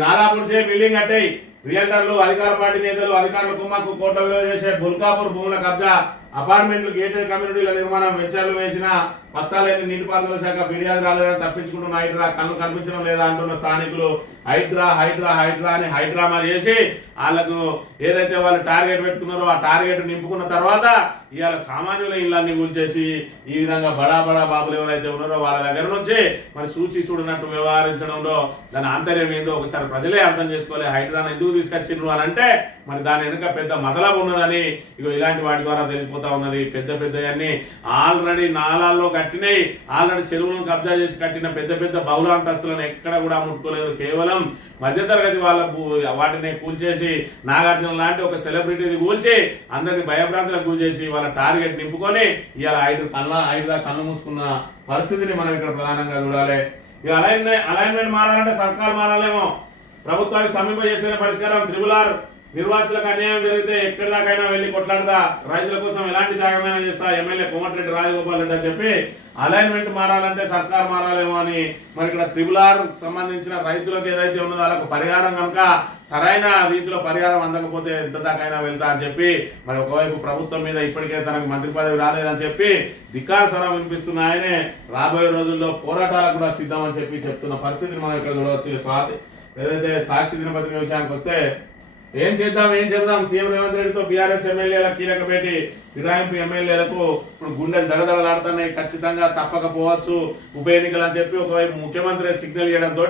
నారాపుడిసే బిల్డింగ్ కట్టాయి. రియల్టర్లు, అధికార పార్టీ నేతలు, అధికారుల కుమ్మక్కు కోట్ల విలువ చేసే బుల్కాపూర్ భూముల కబ్జా, అపార్ట్మెంట్లు, గేటెడ్ కమ్యూనిటీల నిర్మాణం వెంచర్లు వేసిన పత్తాలేని నీటిపారుదల శాఖ ఫిర్యాదు రాలేదని తప్పించుకుంటున్న హైడ్రా కన్ను కనిపించడం లేదా అంటున్న స్థానికులు హైడ్రా అని హైడ్రామా చేసి వాళ్ళకు ఏదైతే వాళ్ళు టార్గెట్ పెట్టుకున్నారో ఆ టార్గెట్ నింపుకున్న తర్వాత ఇవాళ సామాన్యుల ఇళ్ళన్ని కూల్చేసి ఈ విధంగా బడా బాబులు ఎవరైతే ఉన్నారో వాళ్ళ దగ్గర నుంచి మరి చూడనట్టు వ్యవహరించడంలో దాని ఆంతర్యం ఏందో ఒకసారి ప్రజలే అర్థం చేసుకోవాలి. హైడ్రాను ఎందుకు తీసుకొచ్చిండ్రు అని అంటే మరి దాని వెనుక పెద్ద మతలబు ఉన్నదని ఇగో ఇలాంటి వాటి ద్వారా తెలిసిపోతా ఉన్నది. పెద్దవన్నీ ఆల్రెడీ నాలాల్లో కట్టినాయి. ఆల్రెడీ చెరువులను కబ్జా చేసి కట్టిన పెద్ద బహుళాంతస్తులను ఎక్కడ కూడా ముట్టుకోలేదు. కేవలం మధ్యతరగతి వాళ్ళ వాటిని కూల్చేసి నాగార్జున లాంటి ఒక సెలబ్రిటీని కూల్చి అందరినీ భయభ్రాంతులకు కూల్చేసి వాళ్ళ టార్గెట్ నింపుకొని ఇవాళ హైడ్రా కళ్ళు మూసుకున్న పరిస్థితిని మనం ఇక్కడ ప్రధానంగా చూడాలి. ఇక అలైన్మెంట్ మారాలంటే సర్కార్ మారాలేమో. ప్రభుత్వానికి సమీప చేసిన పరిష్కారం. నిర్వాసితులకు అన్యాయం జరిగితే ఎక్కడి దాకైనా వెళ్లి కొట్లాడదా, రైతుల కోసం ఎలాంటి త్యాగమైనా చేస్తా ఎమ్మెల్యే కోమటిరెడ్డి రాజగోపాల్ రెడ్డి అని చెప్పి అలైన్మెంట్ మారాలంటే సర్కార్ మారాలేమో అని మరి ఇక్కడ త్రిబుల్ సంబంధించిన రైతులకు ఏదైతే ఉన్నదో వాళ్ళకు పరిహారం కనుక సరైన రీతిలో పరిహారం అందకపోతే ఎంత దాకైనా వెళ్తా అని చెప్పి మరి ఒకవైపు ప్రభుత్వం మీద ఇప్పటికే తనకు మంత్రి పదవి రాలేదని చెప్పి ధిక్కార స్వరం వినిపిస్తున్న ఆయనే రాబోయే రోజుల్లో పోరాటాలకు కూడా సిద్ధం అని చెప్పి చెప్తున్న పరిస్థితిని మనం ఇక్కడ చూడవచ్చు. స్వాతి ఏదైతే సాక్షి దినపత్రిక విషయానికి వస్తే ఏం చేద్దాం సీఎం రేవంత్ రెడ్డితో బీఆర్ఎస్ ఎమ్మెల్యేల కీలక భేటీ, ఫిరాయింపు ఎమ్మెల్యేలకు ఇప్పుడు గుండెలు దడదడలాడుతున్నాయి, ఖచ్చితంగా తప్పకపోవచ్చు ఉప ఎన్నికలు అని చెప్పి ఒకవైపు ముఖ్యమంత్రి సిగ్నల్ ఇవ్వడంతో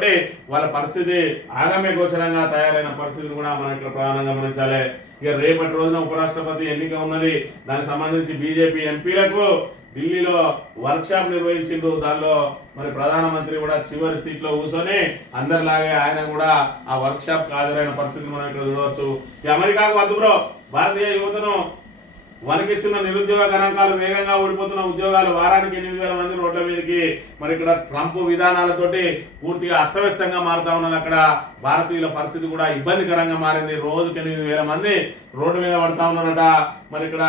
వాళ్ళ పరిస్థితి ఆగమ్య గోచరంగా తయారైన పరిస్థితిని కూడా మనం ఇక్కడ ప్రధానంగా గమనించాలి. ఇక రేపటి రోజున ఉపరాష్ట్రపతి ఎన్నిక ఉన్నది, దానికి సంబంధించి బీజేపీ ఎంపీలకు ఢిల్లీలో వర్క్ షాప్ నిర్వహించిండు. దానిలో మరి ప్రధానమంత్రి కూడా చివరి సీట్ లో కూర్చొని అందరిలాగే ఆయన కూడా ఆ వర్క్ షాప్ హాజరైన పరిస్థితిని మనం ఇక్కడ చూడవచ్చు. ఈ అమెరికాకు వద్దు బ్రో, భారతీయ యువతను వణికిస్తున్న నిరుద్యోగ గణాంకాలు, వేగంగా ఓడిపోతున్న ఉద్యోగాలు, వారానికి 8,000 మంది రోడ్ల మీదకి మరి ఇక్కడ ట్రంప్ విధానాలతోటి పూర్తిగా అస్తవ్యస్తంగా మారుతా ఉన్నది. అక్కడ భారతీయుల పరిస్థితి కూడా ఇబ్బందికరంగా మారింది. రోజుకి 8,000 మంది రోడ్డు మీద పడతా ఉన్నారట. మరి ఇక్కడ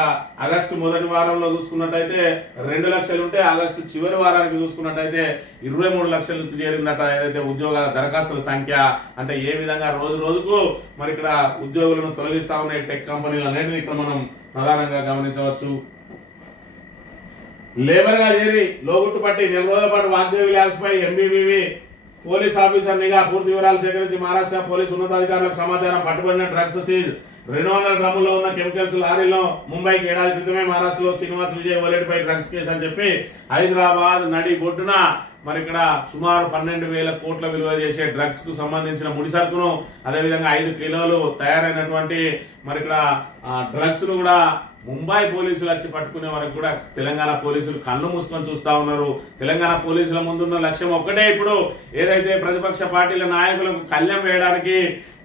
ఆగస్టు మొదటి వారంలో చూసుకున్నట్టయితే 2 లక్షలు ఉంటే ఆగస్టు చివరి వారానికి చూసుకున్నట్టయితే 23 లక్షలకు చేరిందట ఏదైతే ఉద్యోగాల దరఖాస్తుల సంఖ్య. అంటే ఏ విధంగా రోజు రోజుకు మరి ఇక్కడ ఉద్యోగులను తొలగిస్తా ఉన్నాయి టెక్ కంపెనీలు అనేది ఇక్కడ మనం ప్రధానంగా గమనించవచ్చు. లేబర్ గా చేరి లోగుట్టు పట్టి 4 రోజుల పాటు వాగ్దేవి ల్యాబ్స్ పై ఎంబీబీవి పోలీస్ ఆఫీసర్ నిఘా, పూర్తి వివరాలు సేకరించి మహారాష్ట్ర పోలీసు ఉన్నతాధికారులకు సమాచారం. పట్టుబడిన డ్రగ్స్ సీజ్, 200 గ్రాముల్లో ఉన్న కెమికల్స్ లారీలో ముంబైకి ఏడాది క్రితమే మహారాష్ట్రలో శ్రీనివాస్ విజయ్ ఓలెడ్పై డ్రగ్స్ కేసు అని చెప్పి హైదరాబాద్ నడి బొడ్డున మరి ఇక్కడ సుమారు 12,000 కోట్ల విలువ చేసే డ్రగ్స్ కు సంబంధించిన ముడి సరుకును, అదేవిధంగా 5 కిలోలు తయారైనటువంటి మరి ఇక్కడ డ్రగ్స్ ను కూడా ముంబై పోలీసులు వచ్చి పట్టుకునే వరకు కూడా తెలంగాణ పోలీసులు కళ్ళు మూసుకొని చూస్తా ఉన్నారు. తెలంగాణ పోలీసుల ముందున్న లక్ష్యం ఒక్కటే, ఇప్పుడు ఏదైతే ప్రతిపక్ష పార్టీల నాయకులకు కళ్యం వేయడానికి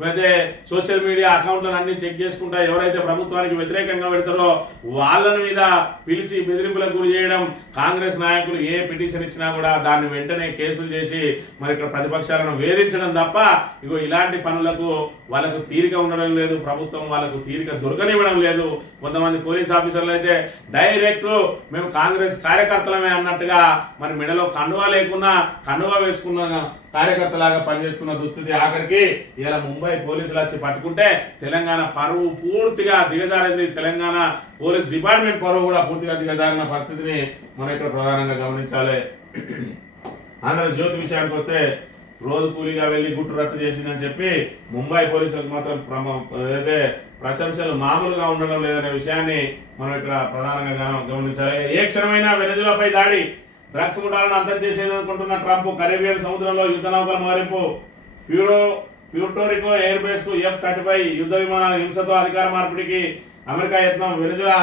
అయితే సోషల్ మీడియా అకౌంట్లను అన్ని చెక్ చేసుకుంటా ఎవరైతే ప్రభుత్వానికి వ్యతిరేకంగా పెడతారో వాళ్ళ మీద పిలిచి బెదిరింపులకు గురి చేయడం, కాంగ్రెస్ నాయకులు ఏ పిటిషన్ ఇచ్చినా కూడా దాన్ని వెంటనే కేసులు చేసి మరి ఇక్కడ ప్రతిపక్షాలను వేధించడం తప్ప ఇగో ఇలాంటి పనులకు వాళ్ళకు తీరిక ఉండడం లేదు. ప్రభుత్వం వాళ్ళకు తీరిక దొరకనివ్వడం లేదు. కొంతమంది పోలీస్ ఆఫీసర్లు అయితే డైరెక్ట్ మేము కాంగ్రెస్ కార్యకర్తలమే అన్నట్టుగా మరి మెడలో కండువా లేకున్నా కండువా వేసుకున్న కార్యకర్తలాగా పనిచేస్తున్న దుస్థితి. ఆఖరికి ఇలా ముంబై పోలీసులు వచ్చి పట్టుకుంటే తెలంగాణ పరువు పూర్తిగా దిగజారింది. తెలంగాణ పోలీస్ డిపార్ట్మెంట్ పరువు కూడా పూర్తిగా దిగజారిన పరిస్థితిని మనం ఇక్కడ ప్రధానంగా గమనించాలి. ఆంధ్రజ్యోతి విషయానికి వస్తే రోజు కూలీగా వెళ్లి గుట్టు రట్టు చేసిందని చెప్పి ముంబై పోలీసులకు మాత్రం ఏదైతే ప్రశంసలు మామూలుగా ఉండడం లేదనే విషయాన్ని మనం ఇక్కడ ప్రధానంగా గమనించాలి. ఏ క్షణమైనా వెనజులాపై దాడి, డ్రగ్స్ ముఠాలను అంతం చేసేదనుకుంటున్న ట్రంప్, కరేబియన్ సముద్రంలో యుద్ధ నౌకల మోహరింపు, ప్యూర్టోరికో ఎయిర్ బేస్ కు F-35 యుద్ధ విమానాల హింసతో అధికార మార్పిడికి అమెరికా యత్నం, వెనజులా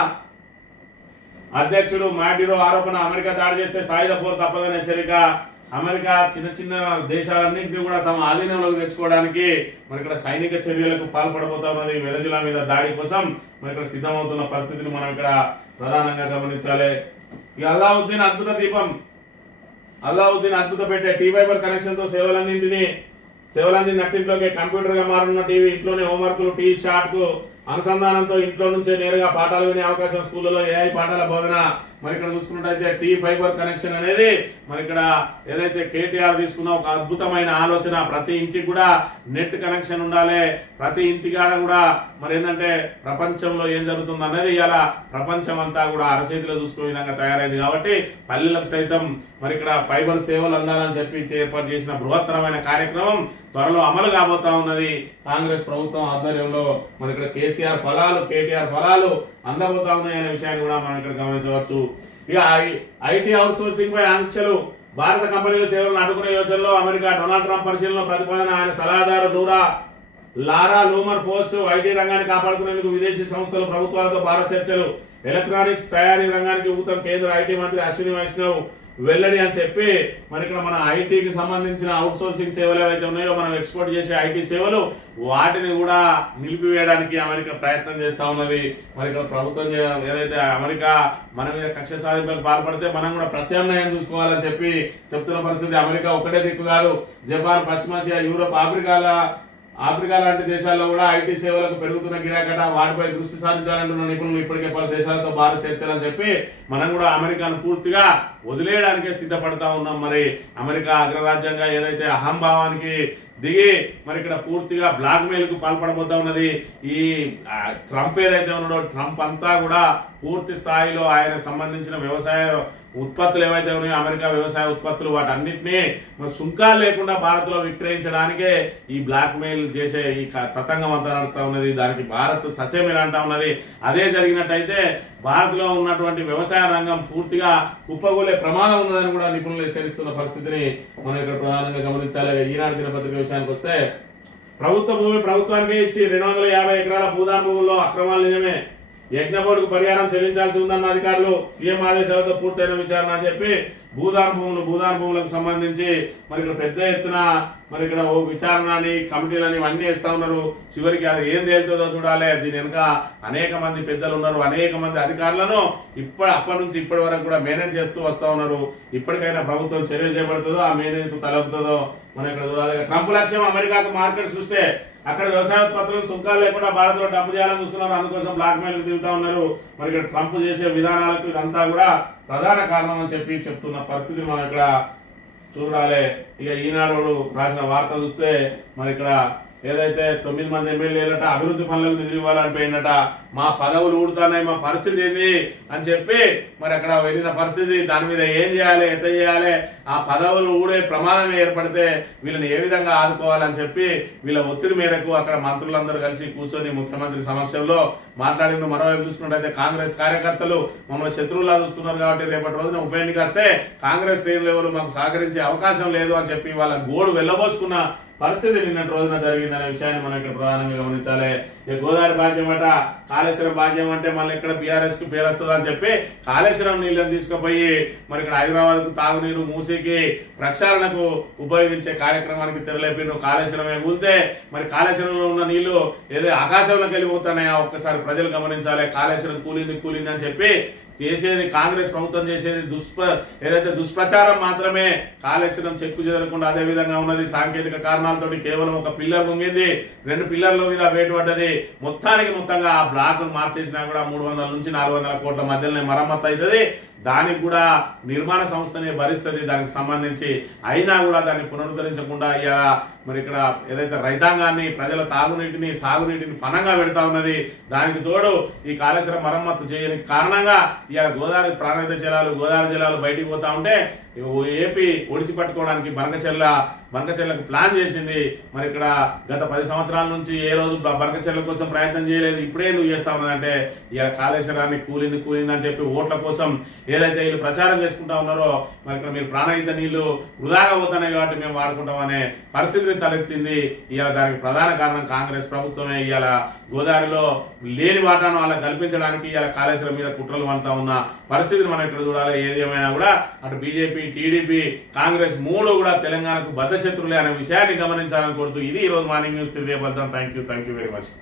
అధ్యక్షుడు మాడ్యూరో ఆరోపణ, అమెరికా దాడి చేస్తే సాయుధ పోరు తప్పదని హెచ్చరిక. అమెరికా చిన్న చిన్న దేశాలన్నింటినీ కూడా తమ ఆధీనంలోకి తెచ్చుకోవడానికి మరి ఇక్కడ సైనిక చర్యలకు పాల్పడబోతా ఉన్నది. వెనజులా మీద దాడి కోసం మరి ఇక్కడ సిద్ధమవుతున్న పరిస్థితిని మనం ఇక్కడ ప్రధానంగా గమనించాలి. ఈ అల్లావుద్దీన్ అద్భుత దీపం, అల్లావుద్దీన్ అద్భుత పెట్టే టీవైబర్ కనెక్షన్ తో సేవలన్నీ నట్టింట్లోకి కంప్యూటర్ గా మారున్న టీవీ, ఇంట్లోనే హోంవర్క్లు, టీ షాట్ కు అనుసంధానంతో ఇంట్లో నుంచే నేరుగా పాఠాలు వినే అవకాశం, స్కూళ్లలో ఏఐ పాఠాల బోధన. మరి ఇక్కడ చూసుకున్నట్టయితే టీ ఫైబర్ కనెక్షన్ అనేది మరి ఇక్కడ ఏదైతే కేటీఆర్ తీసుకున్న ఒక అద్భుతమైన ఆలోచన. ప్రతి ఇంటికి కూడా నెట్ కనెక్షన్ ఉండాలి, ప్రతి ఇంటికాడ కూడా మరి ఏంటంటే ప్రపంచంలో ఏం జరుగుతుంది అనేది ఇలా ప్రపంచం అంతా కూడా అరచేతిలో చూసుకునే విధంగా తయారైంది. కాబట్టి పల్లెలకు సైతం మరి ఇక్కడ ఫైబర్ సేవలు అందాలని చెప్పి ఏర్పాటు చేసిన బృహత్తరమైన కార్యక్రమం త్వరలో అమలు కాబోతా ఉన్నది. కాంగ్రెస్ ప్రభుత్వం ఆధ్వర్యంలో మరి ఇక్కడ కేసీఆర్ ఫలాలు, కేటీఆర్ ఫలాలు అందబోతా ఉన్నాయనే విషయాన్ని కూడా మనం ఇక్కడ గమనించవచ్చు. ఇక ఐటీ అవుట్ సోర్సింగ్ పై ఆంక్షలు, భారత కంపెనీల సేవలను అడ్డుకునే యోచనలో అమెరికా, డొనాల్డ్ ట్రంప్ పరిశీలనలో ప్రతిపాదన, ఆయన సలహాదారు లారా లూమర్ పోస్ట్, ఐటీ రంగాన్ని కాపాడుకునేందుకు విదేశీ సంస్థలు ప్రభుత్వాలతో భారత చర్చలు, ఎలక్ట్రానిక్స్ తయారీ రంగానికి ఊతం, కేంద్ర ఐటీ మంత్రి అశ్విని వైష్ణవ్ వెల్లడి అని చెప్పి మరి ఇక్కడ మన ఐటీకి సంబంధించిన అవుట్ సోర్సింగ్ సేవలు ఏవైతే ఉన్నాయో మనం ఎక్స్పోర్ట్ చేసే ఐటీ సేవలు వాటిని కూడా నిలిపివేయడానికి అమెరికా ప్రయత్నం చేస్తా ఉన్నది. మరి ఇక్కడ ప్రభుత్వం ఏదైతే అమెరికా మన మీద కక్ష సాధింపులకు పాల్పడితే మనం కూడా ప్రత్యామ్నాయం చూసుకోవాలని చెప్పి చెప్తున్న పరిస్థితి. అమెరికా ఒకటే దిక్కు కాదు, జపాన్, పశ్చిమాసియా, యూరోప్, ఆఫ్రికాల ఆఫ్రికా లాంటి దేశాల్లో కూడా ఐటీ సేవలకు పెరుగుతున్న గిరాకట వాటిపై దృష్టి సారించాలంటున్న నిపుణులు ఇప్పటికే పలు దేశాలతో భారత చర్చలని చెప్పి మనం కూడా అమెరికాను పూర్తిగా వదిలేయడానికే సిద్ధపడతా ఉన్నాం. మరి అమెరికా అగ్రరాజ్యంగా ఏదైతే అహంభావానికి దిగి మరి ఇక్కడ పూర్తిగా బ్లాక్ మెయిల్ కు పాల్పడబోతా ఉన్నది. ఈ ట్రంప్ ఏదైతే ఉన్నాడో ట్రంప్ అంతా కూడా పూర్తి స్థాయిలో ఆయన సంబంధించిన వ్యవసాయ ఉత్పత్తులు ఏవైతే ఉన్నాయో అమెరికా వ్యవసాయ ఉత్పత్తులు వాటన్నిటినీ సుంకాలు లేకుండా భారత్ లో విక్రయించడానికే ఈ బ్లాక్ మెయిల్ చేసే ఈ తతంగం అంతా నడుస్తా ఉన్నది. దానికి భారత్ ససేమిరా అంటా ఉన్నది. అదే జరిగినట్టయితే భారత్ లో ఉన్నటువంటి వ్యవసాయ రంగం పూర్తిగా కుప్పగూలే ప్రమాదం ఉన్నదని కూడా నిపుణులు హెచ్చరిస్తున్న పరిస్థితిని మనం ఇక్కడ ప్రధానంగా గమనించాలి. ఈనాడు దినపత్రిక విషయానికి వస్తే ప్రభుత్వ భూమి ప్రభుత్వానికే ఇచ్చి 250 ఎకరాల భూదాన భూముల్లో అక్రమాలు నిజమే, యజ్ఞ బోర్డుకు పరిహారం చెల్లించాల్సి ఉందన్న అధికారులు, సీఎం ఆదేశాలతో పూర్తయిన విచారణ అని చెప్పి భూదాన భూములకు సంబంధించి మరి ఇక్కడ పెద్ద ఎత్తున మరి ఇక్కడ ఓ విచారణని కమిటీలని ఇవన్నీ వేస్తా ఉన్నారు. చివరికి అది ఏం తేలుతుందో చూడాలి. దీని వెనుక అనేక మంది పెద్దలు ఉన్నారు, అనేక మంది అధికారులను అప్పటి నుంచి ఇప్పటి వరకు కూడా మేనేజ్ చేస్తూ వస్తా ఉన్నారు. ఇప్పటికైనా ప్రభుత్వం చర్యలు చేపడుతుందో ఆ మేనేజ్ కు తలపుతుందో మనం ఇక్కడ చూడాలి. ట్రంప్ లక్ష్యం అమెరికాకు మార్కెట్ సృష్టి, అక్కడ వ్యవసాయ ఉత్పత్తులను సుంకాలు లేకుండా భారత్ లో డబ్బు చేయాలని చూస్తున్నారు. అందుకోసం బ్లాక్ మెయిల్ కు దిగుతా ఉన్నారు. మరి ఇక్కడ ట్రంప్ చేసే విధానాలకు ఇదంతా కూడా ప్రధాన కారణం అని చెప్పి చెప్తున్న పరిస్థితి మనం ఇక్కడ చూడాలి. ఇక ఈనాడు రాసిన వార్త చూస్తే మరి ఇక్కడ ఏదైతే 9 మంది ఎమ్మెల్యేలట అభివృద్ధి పనులకు నిధులు ఇవ్వాలని పోయినట, మా పదవులు ఊడుతున్నాయి, మా పరిస్థితి ఏంది అని చెప్పి మరి అక్కడ వెళ్ళిన పరిస్థితి, దాని మీద ఏం చేయాలి, ఎట్లా చేయాలి, ఆ పదవులు ఊడే ప్రమాదం ఏర్పడితే వీళ్ళని ఏ విధంగా ఆదుకోవాలని చెప్పి వీళ్ళ ఒత్తిడి మేరకు అక్కడ మంత్రులందరూ కలిసి కూర్చొని ముఖ్యమంత్రి సమక్షంలో మాట్లాడింది. మరోవైపు చూసుకున్నట్టయితే కాంగ్రెస్ కార్యకర్తలు మమ్మల్ని శత్రువులా చూస్తున్నారు కాబట్టి రేపటి రోజున ఉప ఎన్నిక వస్తే కాంగ్రెస్ శ్రేణులు ఎవరు మాకు సహకరించే అవకాశం లేదు అని చెప్పి వాళ్ళ గోడు వెళ్ళబోసుకున్న పరిస్థితి నిన్నటి రోజున జరిగిందనే విషయాన్ని మనం ఇక్కడ ప్రధానంగా గమనించాలి. గోదావరి భాగ్యం అట, కాళేశ్వరం భాగ్యం అంటే మళ్ళీ ఇక్కడ బీఆర్ఎస్ కి పేరు వస్తుంది అని చెప్పి కాళేశ్వరం నీళ్ళని తీసుకుపోయి మరి ఇక్కడ హైదరాబాద్ కు తాగునీరు మూసీకి ప్రక్షాళనకు ఉపయోగించే కార్యక్రమానికి తెరలేపిను. కాళేశ్వరమే కూలితే మరి కాళేశ్వరంలో ఉన్న నీళ్లు ఏదో ఆకాశంలోకి వెళ్ళిపోతున్నాయా ఒక్కసారి ప్రజలు గమనించాలి. కాళేశ్వరం కూలింది అని చెప్పి చేసేది కాంగ్రెస్ ప్రభుత్వం చేసేది ఏదైతే దుష్ప్రచారం మాత్రమే. కాళేశ్వరం చెక్కు చెదరకుండా అదే విధంగా ఉన్నది. సాంకేతిక కారణాలతోటి కేవలం ఒక పిల్లర్ ముంగింది, 2 పిల్లర్ల మీద వేటు పడ్డది. మొత్తంగా ఆ బ్లాక్ మార్చేసినా కూడా 300 నుంచి 400 కోట్ల మధ్యలోనే మరమ్మతు అవుతుంది. దానికి కూడా నిర్మాణ సంస్థనే భరిస్తుంది దానికి సంబంధించి. అయినా కూడా దాన్ని పునరుద్ధరించకుండా మరి ఇక్కడ ఏదైతే రైతాంగాన్ని ప్రజల తాగునీటిని సాగునీటిని ఫనంగా పెడతా ఉన్నది. దానికి తోడు ఈ కాళేశ్వరం మరమ్మతు చేయని కారణంగా ఇవాళ గోదావరి జలాలు బయటికి పోతా ఉంటే ఏపీ ఒడిసి పట్టుకోవడానికి బంకచెర్లకు ప్లాన్ చేసింది. మరి ఇక్కడ గత 10 సంవత్సరాల నుంచి ఏ రోజు బంకచెర్ల కోసం ప్రయత్నం చేయలేదు. ఇప్పుడే ఎందుకు చేస్తా ఉన్నదంటే ఇవాళ కాళేశ్వరాన్ని కూలింది అని చెప్పి ఓట్ల కోసం ఏదైతే వీళ్ళు ప్రచారం చేసుకుంటా ఉన్నారో మరి ఇక్కడ మీరు ప్రాణహిత నీళ్లు వృధాగా పోతున్నాయి కాబట్టి మేము వాడుకుంటామనే పరిస్థితిని తలెత్తింది. ఇవాళ దానికి ప్రధాన కారణం కాంగ్రెస్ ప్రభుత్వమే. ఇవాళ గోదావరిలో లేని వాటాను వాళ్ళకి కల్పించడానికి ఇవాళ కాళేశ్వరం మీద కుట్రలు అంతా ఉన్న పరిస్థితిని మనం ఇక్కడ చూడాలి. ఏది ఏమైనా కూడా అటు బీజేపీ, టీడీపీ, కాంగ్రెస్ 3 కూడా తెలంగాణకు బద్ధశత్రులే అనే విషయాన్ని గమనించాలని కోరుతూ ఇది ఈ రోజు మార్నింగ్ న్యూస్. తిరిగే బద్దాం. Thank you very much.